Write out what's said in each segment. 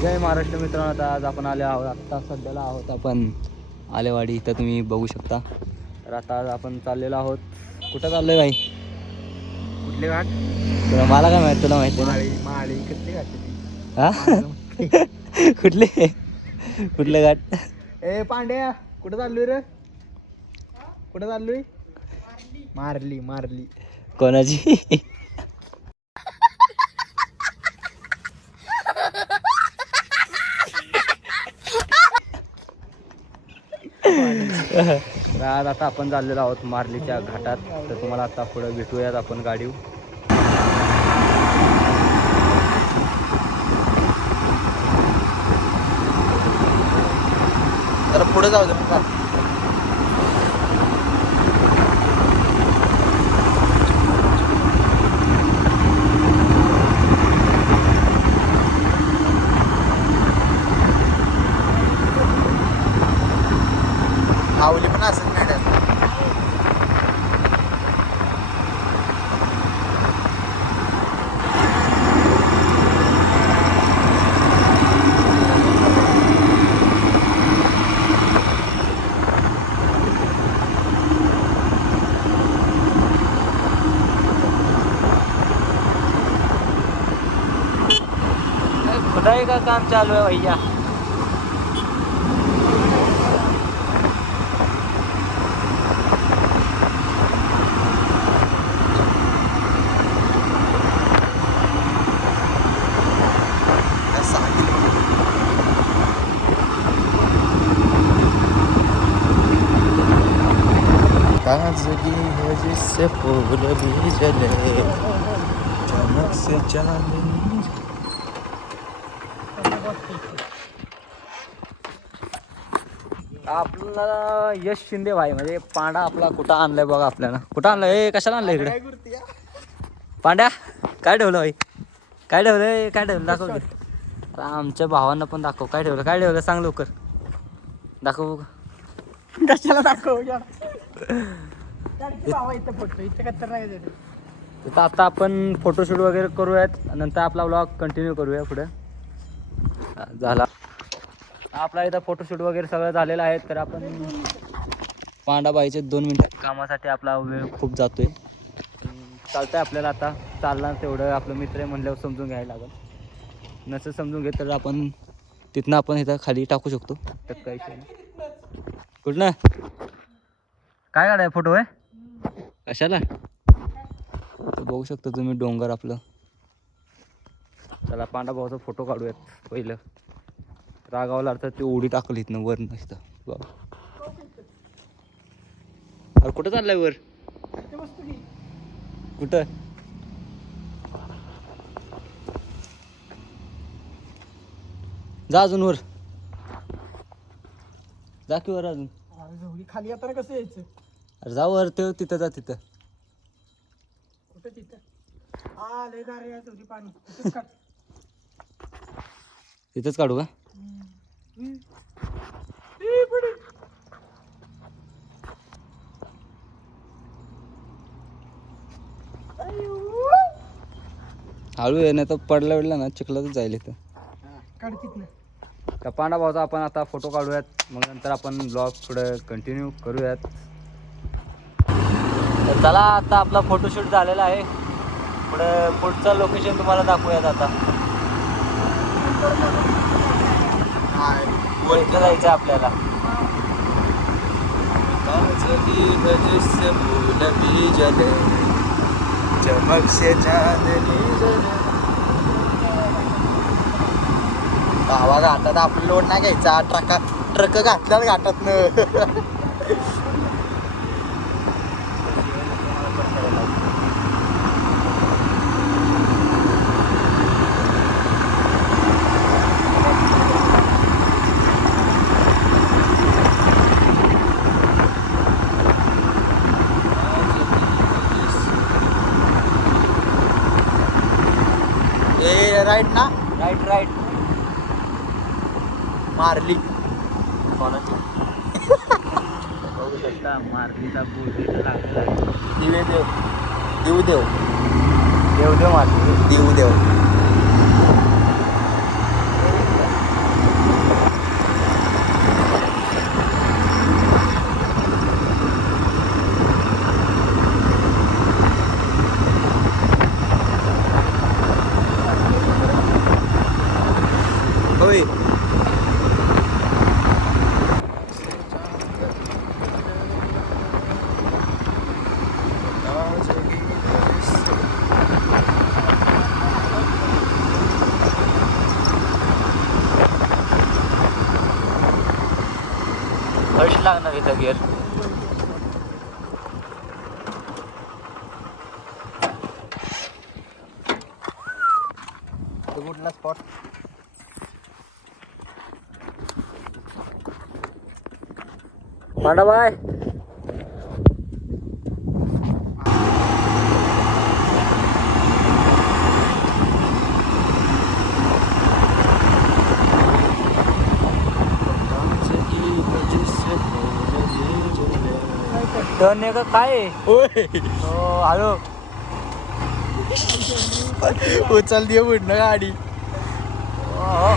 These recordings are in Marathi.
जय महाराष्ट्र मित्रांनो. आता आज आपण आले आहोत, आत्ता सध्याला आहोत आपण आलेवाडी. इथं तुम्ही बघू शकता. तर आता आपण चाललेलो आहोत. कुठं चाललोय भाई? कुठले घाट? तुला मला काय माहिती, तुला माहिती ना? माळी कुठले घाट? हा कुठले कुठले घाट? ए पांड्या, कुठं चाललोय रे? कुठं चाललोय? मारली मारली. कोणाची? आज आता आपण चाललेलो आहोत मारलीच्या घाटात. तर तुम्हाला आता पुढे भेटूयात आपण गाडीवर. तर पुढे जाऊ दे. आवली पण असंच मिळेल. खुदाई का काम चालू है भैया. ताजगी है जिससे फूल भी जले, चमक से चांदनी. आपल्याला यश शिंदे भाई म्हणजे पांडा आपला कुठं आणलाय बघा. आपल्याला कुठं आणलंय? हे कशाला आणलंय इकडे? पांड्या काय ठेवलं भाई? काय ठेवलंय? काय ठेवलं दाखव की. आमच्या भावांना पण दाखव. काय ठेवलं? काय ठेवलं सांग लवकर. दाखव. कशाला दाखव? तर आता आपण फोटोशूट वगैरे करूयात. नंतर आपला व्लॉग कंटिन्यू करूया पुढे. झाला आपला इथं फोटोशूट वगैरे सगळं झालेलं आहे. तर आपण पांडाबाईचे 2 मिनिटं कामासाठी आपला वेळ खूप जातोय. चालतंय आपल्याला. आता चालणार तेवढं. आपलं मित्र म्हणल्यावर समजून घ्यायला लागेल. नसं समजून घेत तर आपण तिथनं आपण इथं खाली टाकू शकतो. तर काही कुठनं काय काढाय फोटो आहे? कशाला? तर बघू शकता तुम्ही डोंगर आपलं. चला पांडा भाऊचा फोटो काढूयात पहिलं. रागावला तर ते उडी टाकली इथनं वर नसतं बाबा. अरे कुठं चाललंय वर? कुठं? जा अजून वर. जा की वर अजून. खाली आता कसं यायचं? अरे जा वर. ते तिथं जा. तिथं कुठं? तिथं लय गार आहे तुझी पाणी. तिथंच काढू का? हळू आहे ना तर पडला विडला ना चिखलातच जाईल इथं. त्या पांडा भाऊचा आपण आता फोटो काढूयात. मग नंतर आपण ब्लॉग पुढे कंटिन्यू करूयात. तर चला आता आपला फोटोशूट झालेला आहे. पुढचं लोकेशन तुम्हाला दाखवूयात आता. इथं जायचं आपल्याला. चमक से चांदनी गावा घाटात आपलं लोड नाही घ्यायचा. ट्रक घातल्यात घाटातनं. राईट ना? Right right. मारली. कोणाची? बघू शकता मारलीचा बोर्ड इथं लागलेला आहे. दिवेदेव. देवदेव. देवदेव मारली. देवदेव. होय. फर्स्ट लागणार इथं गिअर. तो कुठला स्पॉट? पांडा बाय. टर्न आहे का काय आहे? होय. हो हॅलो. उचल दे म्हणणं गाडी. हो.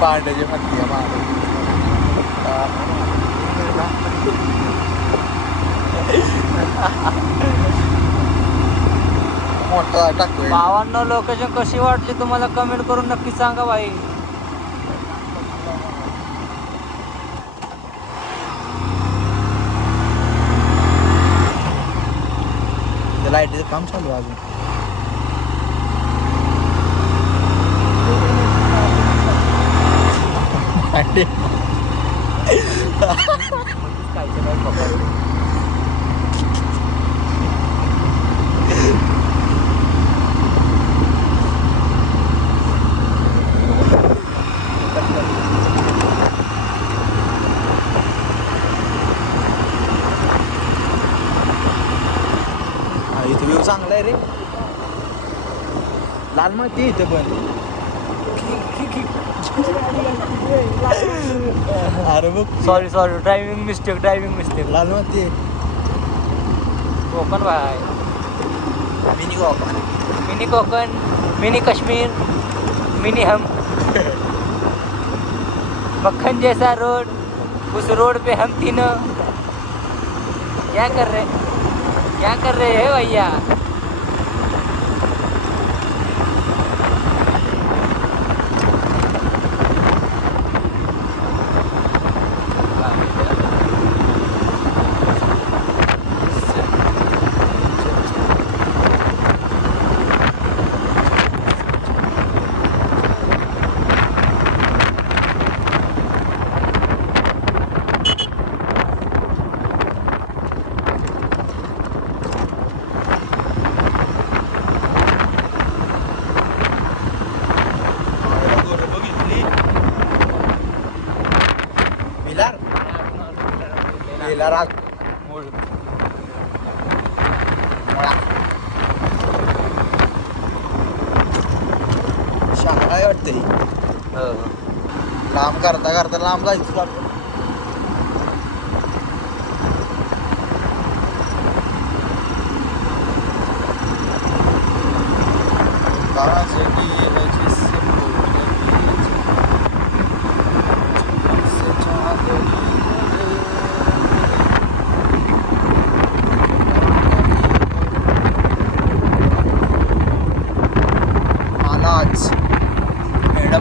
पांड्याची फटकी आहे मारून. मोठा टाकतोय. भावांनो लोकेशन कशी वाटली तुम्हाला कमेंट करून नक्की सांगा भाई. लाईटीचं काम चालू आहे अजून. इथं व्ह्यू चांगला आहे रे. लाल माती इथं पण. अरे बघ. Sorry driving mistake. लाल माती आहे. कोकण भाई. Mini Konkan. Mini Konkan, mini Kashmir, mini हम. मक्खन जैसा रोड, उस रोड पे हम तीनों क्या कर रहे हैं भैया? राग शाळा वाटते. लांब करता लांब जायचं.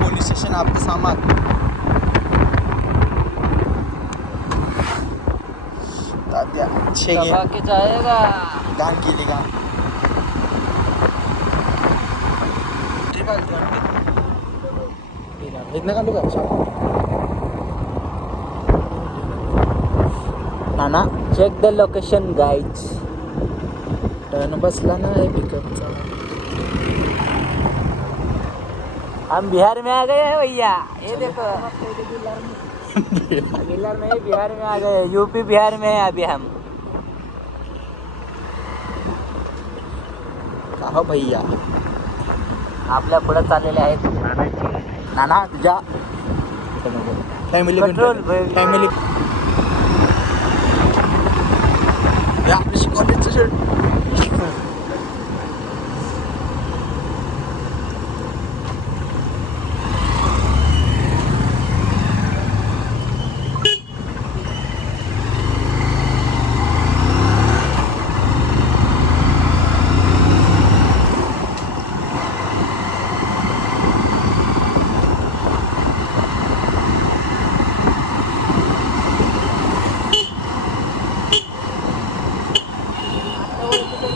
पोलीस स्टेशन आपलं सामान. जाएगा दान केली का? इथनं काढू का? Nana check the location guides. Turn बसला ना पिकअपचा. हम बिहार में आ गए हैं भैया. ये देखो बिहार में आ गए. यूपी बिहार में है अभी हम. का भैया आपल्या पुढे चाललेले आहेत नाना तुझ्या फॅमिली पेट्रोल फॅमिली कॉलेजचं शर्ट.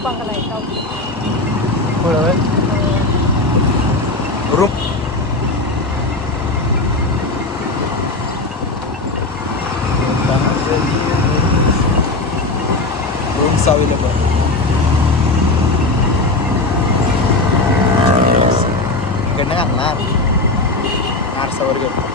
बंगला आहे गावठी. पुढं होय? Room rooms available. इकडनं घालणार आरसावर गेलो.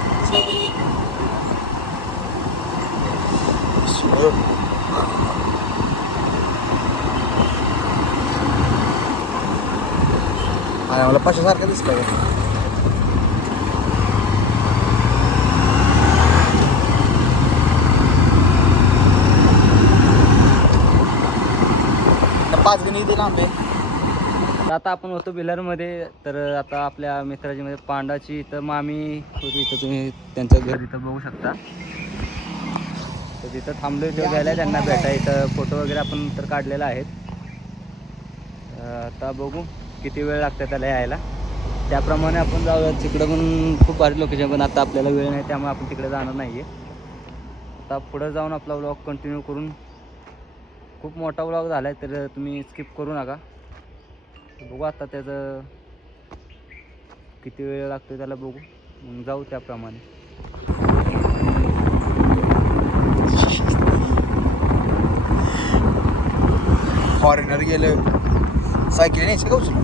आणि मला पशासारखं दिसलं. पाच गणी दिला आंबे. तर आता आपण होतो बिलरमध्ये. तर आता आपल्या मित्राची म्हणजे पांडाची इथं मामी होती. इथं तुम्ही त्यांचं घर इथं बघू शकता. तर तिथं थांबलो तेव्हा गेल्या त्यांना भेटा. इथं फोटो वगैरे आपण तर काढलेला आहेत. आता बघू किती वेळ लागतो त्याला यायला. त्याप्रमाणे आपण जाऊया. तिकडं पण खूप भारी लोकेशन, पण आता आपल्याला वेळ नाही त्यामुळे आपण तिकडे जाणार नाही आहे. आता पुढं जाऊन आपला व्लॉग कंटिन्यू करून. खूप मोठा व्लॉग झाला आहे तर तुम्ही स्किप करू नका. बघू आता त्याचं किती वेळ लागतो त्याला बघू, मग जाऊ त्याप्रमाणे. फॉरेनर गेलं सायकल न्यायचं का उचलून?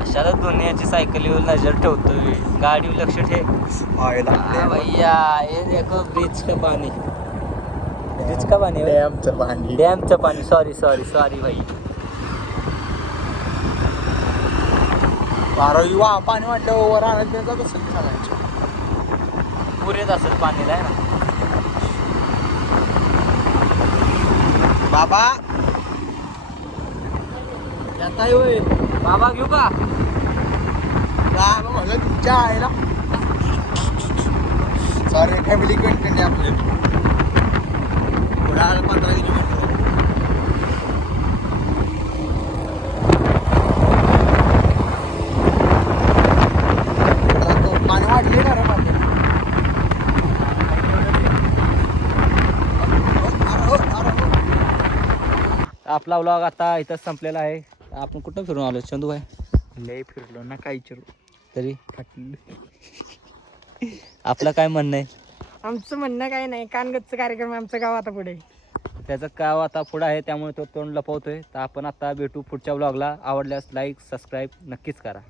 अशाला दुनियाची सायकलीवर नजर ठेवतोय, गाडीवर लक्ष ठेव. भैया ये देखो ब्रिज का पाणी. ब्रिज का पाणी? डॅमचं पाणी. डॅमचं पाणी. सॉरी सॉरी सॉरी भाई. 12 वा पाणी वाटलं वर आलं त्याचा कसं सांगायचं. पुरेत असेल पाणीला आहे ना. बाबा येता होय. बाबा घेऊ का? बाबा म्हणलं तुमच्या आईला. सॉरी फॅमिली कंटेंट आहे आपले. पुढे आलं 15 किलोमीटर. पाणी वाढले का रे माझं? आपला व्लॉग आता इथंच संपलेला आहे. आपण कुठं फिरून आलो चंदू भाई? लय फिरलो ना काही विचारू तरी फाटलं. आपलं काय म्हणणं आहे? आमचं म्हणणं काय नाही, कानगतचं कार्यक्रम आमचं गाव आता पुढे. त्याचं गाव आता पुढं आहे त्यामुळे तो तोंड लपवतोय. तर आपण आता भेटू पुढच्या व्लॉगला. आवडल्यास लाईक सबस्क्राईब नक्कीच करा.